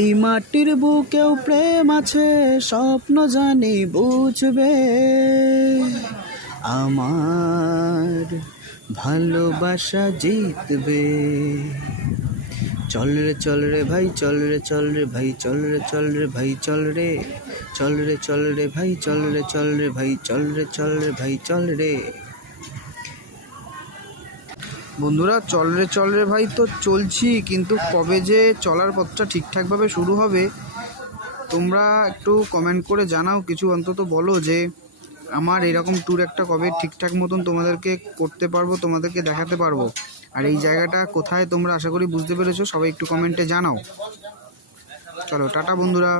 এই মাটির বুকেও প্রেম আছে, স্বপ্ন জানি বুঝবে আমার ভালোবাসা জিতবে। চল রে চল রে ভাই, চল রে চল রে ভাই, চল রে চল রে ভাই, চল রে চল রে চল রে ভাই, চল রে চল রে ভাই, চল রে চল রে ভাই, চল রে। বন্ধুরা, চল রে ভাই তো চলছি, কিন্তু কবে যে চলার পথটা ঠিকঠাকভাবে শুরু হবে তোমরা একটু কমেন্ট করে জানাও। কিছু অন্তত বলো যে আমার এরকম ট্যুর একটা কবে ঠিকঠাক মতন তোমাদেরকে করতে পারবো, তোমাদেরকে দেখাতে পারবো। আর এই জায়গাটা কোথায় তোমরা আশা করি বুঝতে পেরেছো। সবাই একটু কমেন্টে জানাও। চলো টাটা বন্ধুরা।